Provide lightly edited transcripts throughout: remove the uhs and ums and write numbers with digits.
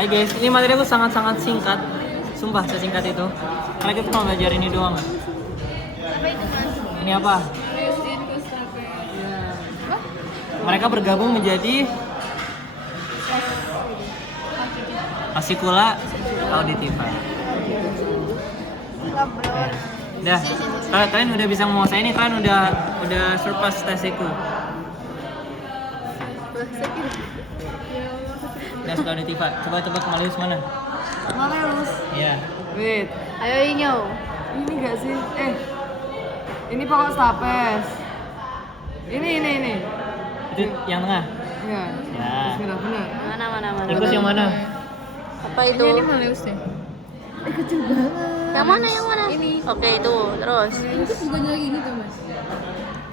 Hai guys, ini materi aku sangat-sangat singkat. Sumpah sesingkat itu. Karena kita cuma belajar ini doang. Apa itu mas? Ini apa? Mereka bergabung menjadi fascicula auditiva. Dah, kalau kalian udah bisa menguasai ini, kalian udah surpass tesiku. Fascicula auditiva. Coba tebak Malleus mana? Malleus. Iya. Wait, Ayo Inyo. ini enggak sih? Ini pokok stapes. Ini. Itu yang tengah. Iya. Ya. Bismillah, benar. Mana. Terus yang mana? Apa itu? Ini Malleus deh. Kecil banget. Yang mana? Ini. Oke itu, terus. Itu bukan lagi ini tuh mas.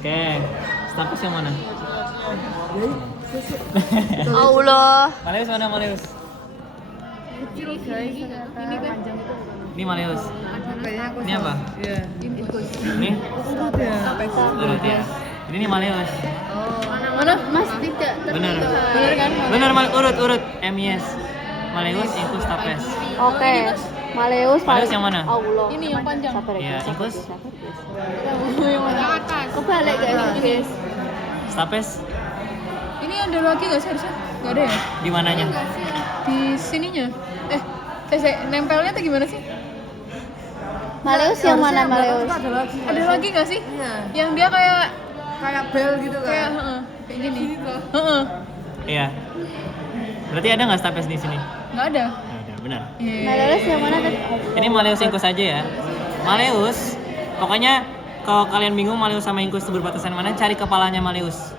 Oke. Stapes yang mana? Allah. Malleus mana Malleus? Kecil guys. Ini kan panjang itu. Ini Malleus. Kayaknya aku Ini apa? Iya. Ini? Urut ya. Urut ya. Ini Malleus. Mana? Mas tidak. Bener. Bener kan? Bener urut. Yes. Malleus, incus, stapes. Oke. Malleus Malleus yang mana? Allah. Ini yang panjang. Sabar Ya, ya. incus, Yang mana atas? Kebalik guys. stapes. Ini ada lagi nggak sih harusnya? Nggak ada ya? Di mananya? Di sininya. Nempelnya tuh gimana sih? Malleus yang mana Malleus? Ada lagi. Ada lagi nggak sih? Iya. Yang dia kayak Bel gitu kayak kan. kayak gini. Heeh. Iya. Berarti ada nggak stapes di sini? Nggak ada. Ada, benar. Iya. Malleus yang mana tadi? Ini Malleus, incus aja ya. Malleus, pokoknya kalau kalian bingung Malleus sama incus itu berbatasan mana, cari kepalanya Malleus.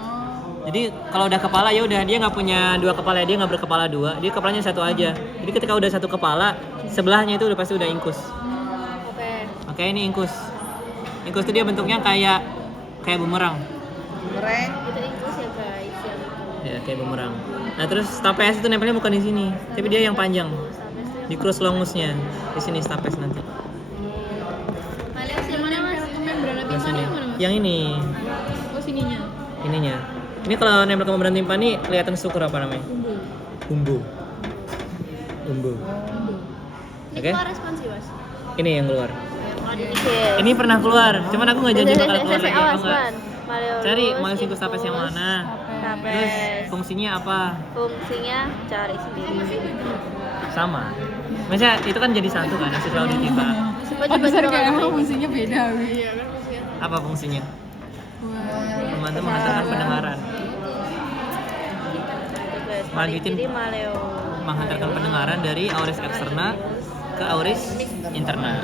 Jadi kalau udah kepala ya udah, dia nggak punya dua kepala, dia nggak berkepala dua, dia kepalanya satu aja. Jadi ketika udah satu kepala, sebelahnya itu udah pasti udah incus. Oke, ini incus. Incus itu dia bentuknya kayak bumerang. Goreng. Itu incus ya guys. Ya, kayak bumerang. Nah, terus stapes itu nempelnya bukan di sini, tapi dia yang panjang. Di crus longusnya. Di sini stapes nanti. Malleus yang mana mas? Membran Terus ini. timpani mana mas? Yang ini, Oh sininya. ininya. Ini kalau nempel ke membran timpani kelihatan struktur apa namanya? Umbu. Ini Oke. keluar responsif mas. Ini yang keluar. Oke. Ini pernah keluar, cuman aku nggak janji bakal keluar lagi. Awas Aku nggak. man. Malleus. Cari Malleus, incus, stapes yang mana? Terus Stapes. fungsinya apa? Fungsinya cari sendiri. Sama. Maksudnya itu kan jadi satu kan, fascicula auditiva. Besar kayak emang fungsinya beda. Iya kan? Apa fungsinya? Membantu menghantarkan pendengaran. Lanjutin. Jadi Malleus. Menghantarkan pendengaran dari auris eksterna ke auris interna.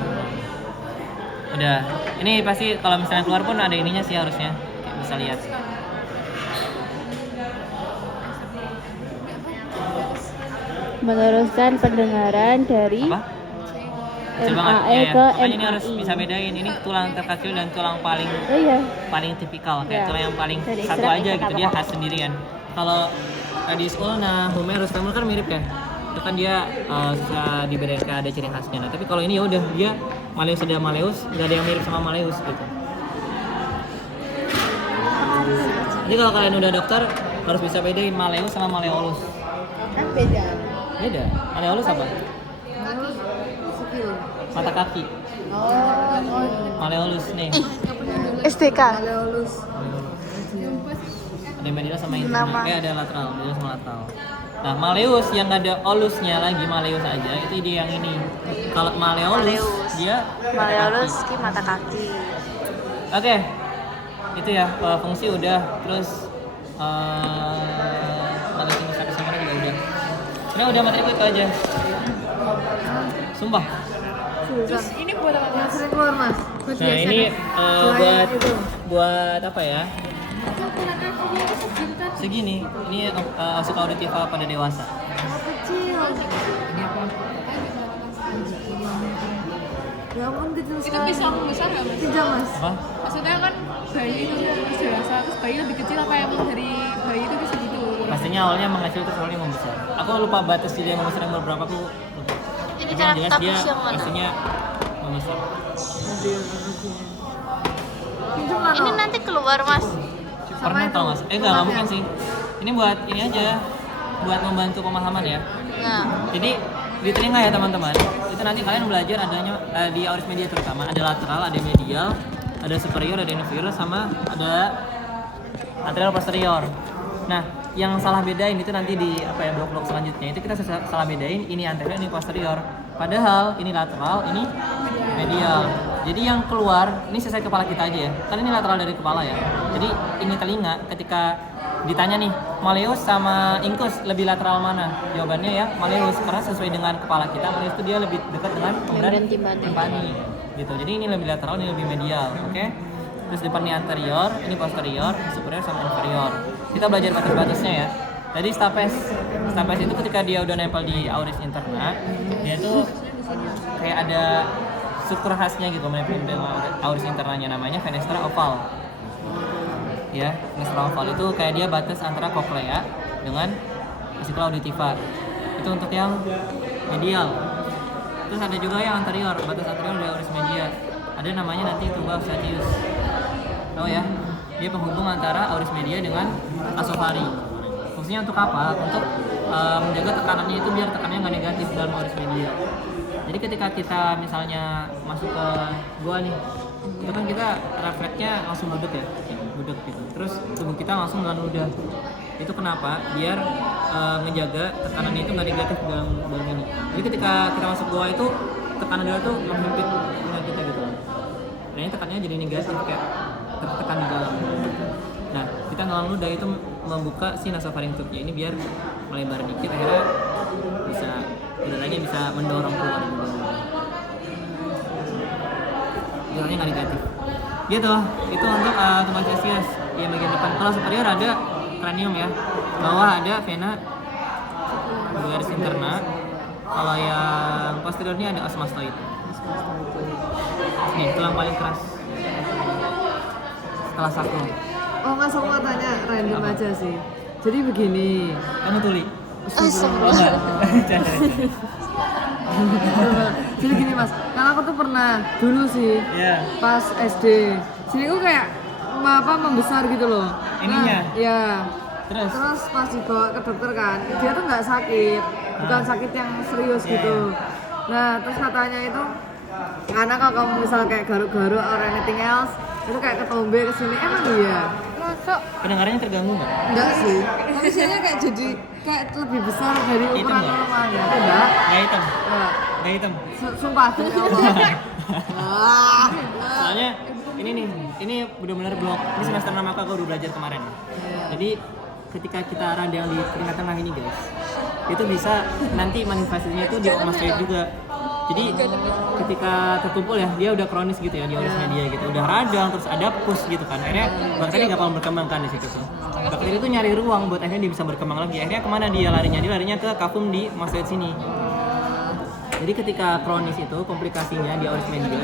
Udah. Ini pasti kalau misalnya keluar pun ada ininya sih harusnya. Kayak bisa lihat. Meneruskan pendengaran dari Apa? Kecil banget. MAE Ya, ke makanya ini harus MAI. bisa bedain. Ini tulang terkecil dan tulang paling Oh iya. tipikal, kayak Ya. tulang yang paling Dari satu istirahat aja kita gitu, dia apa? khas sendirian. Kalau radius ulna, humerus, femur kan mirip kan, itu kan dia susah dibedain, kayak ada ciri khasnya. Nah, tapi kalau ini ya udah, dia Malleus ada Malleus, nggak ada yang mirip sama Malleus gitu. Jadi kalau kalian udah dokter harus bisa bedain Malleus sama Malleolus. Kan beda. Beda. Malleolus apa? Malleus skill. Mata kaki. Malleolus nih. STK. Malleolus. Ada medial sama interna, ada lateral, medial sama lateral. Nah, Malleus yang ada olusnya lagi, Malleus aja, itu dia yang ini. Kalau Malleolus, dia Malleolus ki mata kaki. Oke. Itu ya, fungsi udah, terus Malleus ini sampai sama juga udah. Ini udah materi itu aja. Sumpah. Terus ini buat apa Yang mas? sering keluar mas. Nah, ini buat apa ya? Segini. Ini fascicula auditiva pada dewasa. Kecil. Ya ampun kecil Itu sekali. bisa membesar nggak mas? Tidak mas. Apa? Maksudnya kan bayi itu harus dewasa, terus bayi lebih kecil apa yang dari bayi itu bisa gitu? Pastinya awalnya mengecil terus awalnya membesar. Aku lupa batas dia membesar yang berapa, aku lupa. Ini Tapi cara yang jelas dia tapis yang mana? pastinya membesar. Pinjam lah Ini nanti keluar mas. Pernah tau mas? Enggak mungkin sih. Ini buat ini aja. buat membantu pemahaman ya. Nah, Jadi di telinga ya teman-teman, itu nanti kalian belajar adanya di auris media terutama ada lateral, ada medial, ada superior, ada inferior, sama ada anterior posterior. Nah, yang salah bedain itu nanti di blok-blok selanjutnya itu kita salah bedain ini anterior, ini posterior. Padahal ini lateral, ini medial. Jadi yang keluar ini sesuai kepala kita aja ya. Kan ini lateral dari kepala ya. Jadi ini telinga ketika ditanya nih, malleus sama incus lebih lateral mana? Jawabannya ya malleus karena sesuai dengan kepala kita, malleus itu dia lebih dekat dengan membran timpani. Gitu. Jadi ini lebih lateral, ini lebih medial, oke? Terus depan ini anterior, ini posterior, superior sama inferior. Kita belajar batas-batasnya ya. Tadi stapes itu ketika dia udah nempel di auris interna, dia tuh kayak ada struktur khasnya gitu menempel di auris internanya, namanya fenestra oval. Ya, fenestra oval itu kayak dia batas antara koklea dengan vesicula auditiva. Itu untuk yang medial. Terus ada juga yang anterior, batas anterior dari auris media. Ada namanya nanti tuba osseous. Tahu ya? Dia penghubung antara auris media dengan asofaring. Fungsinya untuk apa? Untuk menjaga tekanannya itu biar tekanannya nggak negatif dalam auris media. Jadi ketika kita misalnya masuk ke gua nih, itu kan kita refleksnya langsung budek ya, budek gitu. Terus tubuh kita langsung dengan mudah. Itu kenapa? Biar menjaga tekanannya itu nggak negatif dalam ini. Jadi ketika kita masuk gua itu tekanan dia tuh menghimpit telinga kita gitu. Nah ini tekanannya jadi negatif kayak tertekan di dalam. Nah kita ngelang ludah itu membuka si nasofaring tube-nya ini biar melebar dikit, akhirnya bisa udaranya bisa mendorong keluar juga. Udaranya nggak negatif. Gitu. Itu untuk tuba osseous yang bagian depan. Kalau superior ada cranium ya. Bawah ada vena vulgaris interna. Kalau yang posteriornya ada osmastoid. Nih tulang paling keras. Setelah satu. Oh nggak, aku mau tanya random aja sih. Jadi begini. Kamu tuli. astagfirullah. Jadi gini mas, karena aku tuh pernah dulu sih pas SD. Jadi aku kayak membesar gitu loh. Ininya? Ya. Terus Pas dibawa ke dokter kan, dia tuh nggak sakit, bukan sakit yang serius gitu. Nah terus katanya itu karena kalau kamu misal kayak garuk-garuk or anything else, itu kayak ketombe kesini. Emang iya? Masuk. pendengarannya terganggu nggak? Enggak sih. Maksudnya kayak jadi kayak lebih besar dari Hitam ukuran nggak? normalnya. Enggak. Nggak hitam? Enggak. Nggak hitam? Sumpah demi Allah. Ah. Soalnya ini nih, ini benar-benar blok. Ini semester 6 aku udah belajar kemarin. Jadi ketika kita radang di telinga tengah ini guys, itu bisa nanti manifestasinya itu di omastoid juga. Jadi ketika terkumpul ya, dia udah kronis gitu ya di auris media gitu, udah radang terus ada pus gitu kan, akhirnya bakteri nggak bakal berkembang kan di situ tuh. Bakteri itu nyari ruang buat akhirnya dia bisa berkembang lagi. Akhirnya kemana dia larinya? Dia larinya ke kafum di omastoid sini. Jadi ketika kronis itu komplikasinya di auris media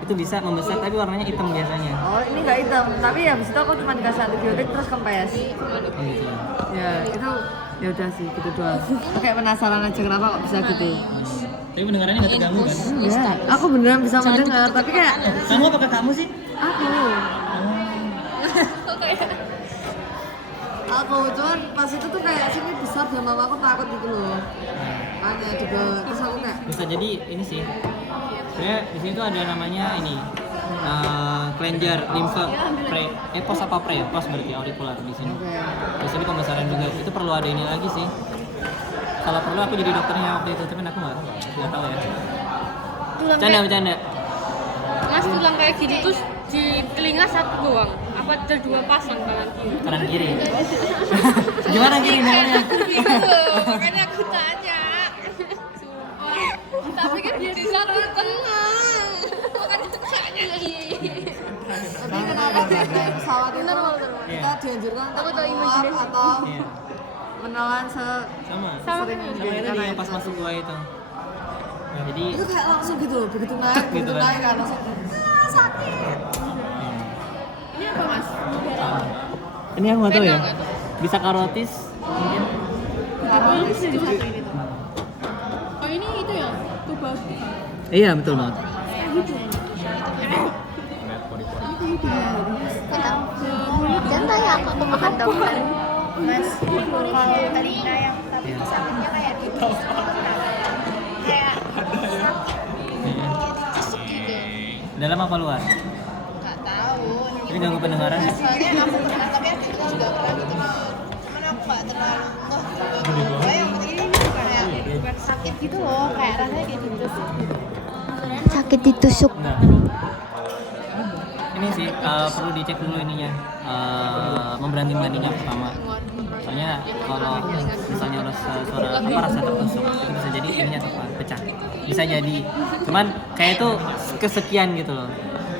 itu bisa membesar tapi warnanya hitam biasanya. Oh ini nggak hitam, tapi ya habis itu aku cuma dikasih antibiotik terus kempes. Oh, gitu. Ya itu ya udah sih gitu doang. Aku kayak penasaran aja kenapa kok bisa gitu. Tapi pendengarannya nggak terganggu kan? Ya, aku beneran bisa mendengar, tapi kayak Kamu apa ke kamu sih? aku cuman pas itu tuh kayak sini besar dan mama aku takut gitu loh. Makanya juga terus aku kayak Bisa jadi ini sih. Sebenarnya di sini tuh ada namanya ini kelenjar limfe pos apa pre? Pos berarti aurikular di sini. Di sini pembesaran juga. Itu perlu ada ini lagi sih. Kalau perlu aku jadi dokternya waktu itu, tapi aku nggak tahu ya. Bercanda. Mas tulang kayak gini tuh di telinga satu doang. Apa ada dua pasang kanan kiri? Kanan kiri. Gimana kiri dengannya? Makanya aku tanya. Sumpah. Tapi kan dia di satu tengah. Makanya aku tanya. tapi kenapa sih kayak pesawat itu kita dianjurkan untuk menguap atau Iya. menelan Sama sering itu dia yang pas masuk gua itu. Nah, jadi itu kayak langsung gitu begitu naik gitu kan. naik kan langsung sakit. Ini apa mas? ini aku nggak tahu ya. Bisa karotis mungkin. Oh ini itu ya? Tuba. Iya betul banget. Jangan tanya aku makan dokter. Mas, kalau telinga yang tapi Iya. sakitnya kayak ditusuk kayak ditusuk gitu. Dalam apa luar? Nggak tahu. Jadi ganggu pendengaran. Soalnya aku pernah, tapi aku juga pernah gitu loh. Cuman aku nggak terlalu ngeh. Yang penting itu kayak sakit gitu loh, kayak rasanya kayak ditusuk. Sakit ditusuk. Enggak. Ini sih perlu dicek dulu ininya. Membanding-bandingnya pertama. Soalnya kalau misalnya suara apa rasa tertusuk itu bisa jadi ininya pecah. Bisa jadi. Cuman kayak itu kesekian gitu loh.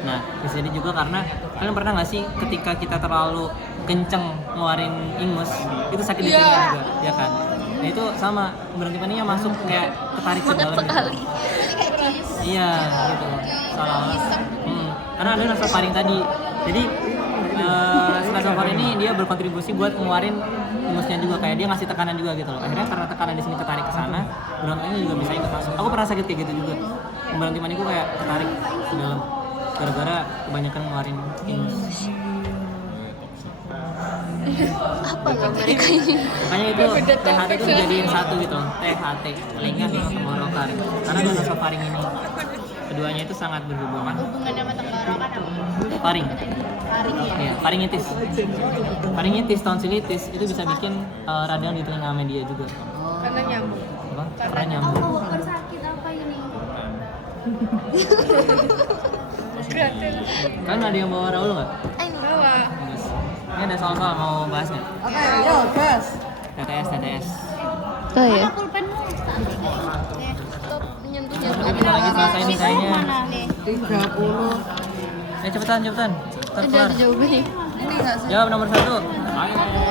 Nah, bisa jadi juga karena kalian pernah nggak sih ketika kita terlalu kenceng ngeluarin ingus itu sakit di telinga juga, ya kan? Nah itu sama berhenti paninya masuk kayak ketarik ke dalam. Sekali. Iya, gitu. Salah. Karena ada nasofaring tadi. Jadi nasofaring ini dia berkontribusi buat ngeluarin ingusnya juga, kayak dia ngasih tekanan juga gitu loh. Akhirnya karena tekanan di sini ketarik ke sana, berhentinya juga bisa ikut masuk. Aku pernah sakit kayak gitu juga. Berhenti paniku kayak ketarik ke dalam gara-gara kebanyakan ngeluarin ingus. Apa nggak mereka ini? Makanya itu THT itu dijadiin satu gitu loh. THT, telinga sama tenggorokan. Karena ada nasofaring ini. Keduanya itu sangat berhubungan. Hubungannya sama tenggorokan apa? Faring. Taring ya. Iya, faringitis. Faringitis, tonsilitis itu bisa bikin radang di telinga media juga. Karena nyambung. Apa? Karena nyambung. Sakit apa ini? Kalian ada yang bawa Raul nggak? Bawa. Bagus. Ini ada soal-soal mau bahas nggak? Oke, yo, gas. TTS. Oh ya. Pulpenmu. Stop menyentuh-nyentuh. Kita lagi selesai nih kayaknya. Mana nih? 30. Cepetan. Keluar. jawabannya. Ini enggak sih? Jawab nomor 1.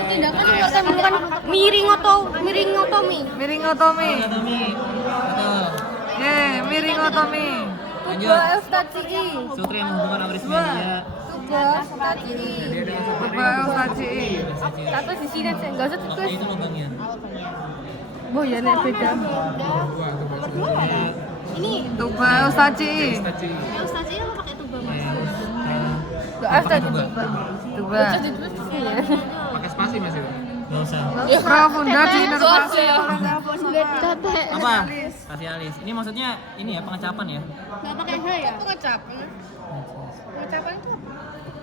Tindakan yang pertama kan miringotomi. Miringotomi. Anatomi. Betul. Miringotomi. Lanjut. Eustachi. Sutra yang menghubungkan aorist media. Tuba eustachi. Satu di sini aja, enggak usah Oke, itu lubangnya. Oh ya nek beda. Nomor 2 mana? Ini Tuba eustachi. Eustachi apa pakai tuba mas? Tuba. Pakai spasi Mas itu. Enggak usah. Profunda di inervasi. Apa? Facialis. Ini maksudnya ini ya pengecapan ya. Enggak pakai H ya? Pengecapan. Pengecapan itu apa?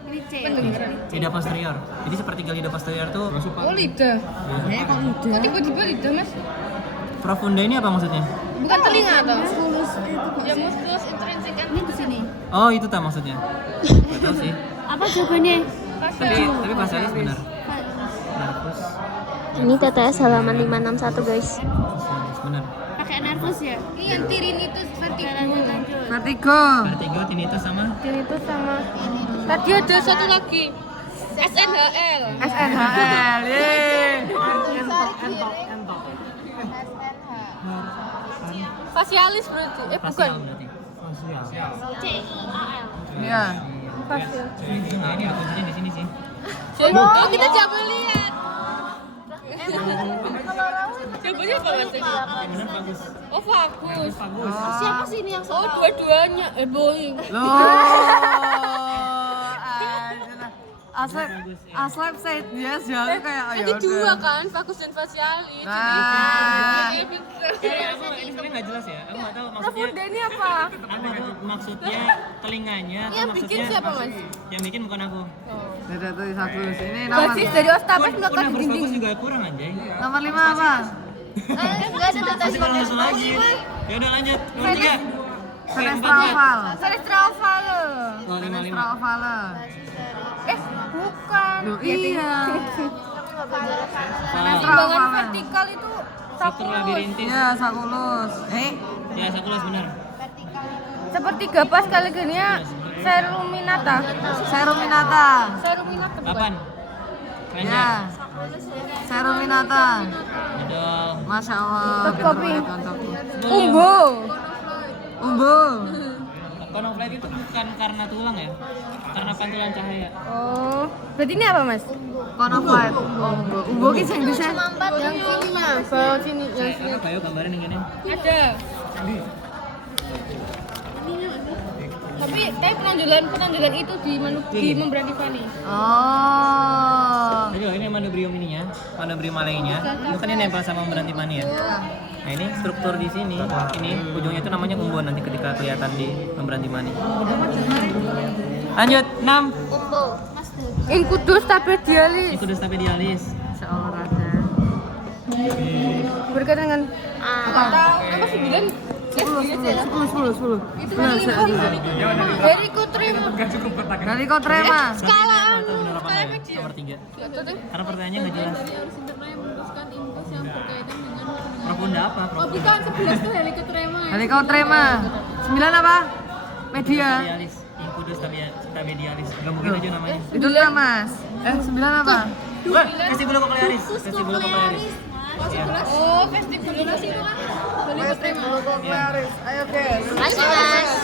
Ini C. Lidah posterior. Jadi sepertiga lidah posterior tuh. Oh lidah. Kok tiba-tiba lidah mas? Profunda ini apa maksudnya? Bukan telinga atau? Musculus itu. Ya musculus intrinsik kan? Ini di sini. Oh, itu tak maksudnya. Gak tahu sih. Apa jawabannya? Tapi facialis benar. Nervus. Ini TTS halaman 561 guys. Facialis benar. Pakai nervus ya? Iya, tirinitis vertigo. Vertigo. Vertigo, tinnitus sama Tinnitus sama tadi ada satu lagi. SNHL. SNHL. Yeay. Fasialis berarti. Bukan. facial berarti. CIAL. Iya. Nah, ini ada kuncinya di sini sih. Oh, kita coba lihat. Jawabannya apa mas? Benar bagus. Oh bagus. Bagus. Siapa sih ini yang oh dua-duanya? Boeing. Aslep said yes ya kayak Tadi dua kan, bagus dan fasialis. Nah. Ini sebenarnya nggak jelas ya. Aku nggak tahu maksudnya. Profunda ini apa? Aku tahu maksudnya telinganya. Yang atau bikin maksudnya siapa mas? Yang bikin bukan aku. Beda tuh bagus. Ini nomor Basis dari Ostapas melekat Udah di dinding. bagus juga kurang anjay. nomor 5 apa? Enggak ada tetes Masih kurang satu lagi. Ya udah lanjut. Nomor 3. Celestial oval. Celestial ovale. Oh, 55. Celestial oval. Bukan. Loh, iya. Timbangan vertikal itu Struktur labirintis. Ya, sakulus. Ya, sakulus benar. sepertiga pas kali gini ya. Seruminata. Seruminata. Seruminata bukan? Kapan? Keranjang. Ya. Seruminata. Betul. Masya Allah. Kopi. Umbu. Umbu. Konoflight itu bukan karena tulang ya, karena pantulan cahaya. Oh, berarti ini apa mas? Konoflight. Umbu. Umbu ki sing bisa. Yang sininya, bawah sini, yang sini. Apa ya gambaran yang gini? Ada. Tapi pernah Penonjolan itu di membran Tiffany. Oh. Jadi ini manubrium ininya, manubrium malainya. Itu kan ini nempel sama membran Tiffany ya. Nah ini struktur di sini, ini ujungnya itu namanya umbon nanti ketika kelihatan di membran Tiffany. Lanjut 6. Ing kudus tapedialis. Ini kudus tapedialis. Insyaallah ada. Berkaitan dengan Apa? 9 10. Helicotrebma. Skala. Atau benar apa enggak ya? Nomor 3. Karena pertanyaannya nggak jelas. Profunda apa? Bukan 11 tuh Helicotrebma. Helicotrebma. 9 apa? Media. Tapedialis. Ini kudus tapedialis. Enggak mungkin aja namanya. Itu lah Mas. 9 apa? Vestibulocochlearis. Vestibulocochlearis. Oh, festival itu kan Helicotrebma. Ayo guys. Makasih Mas.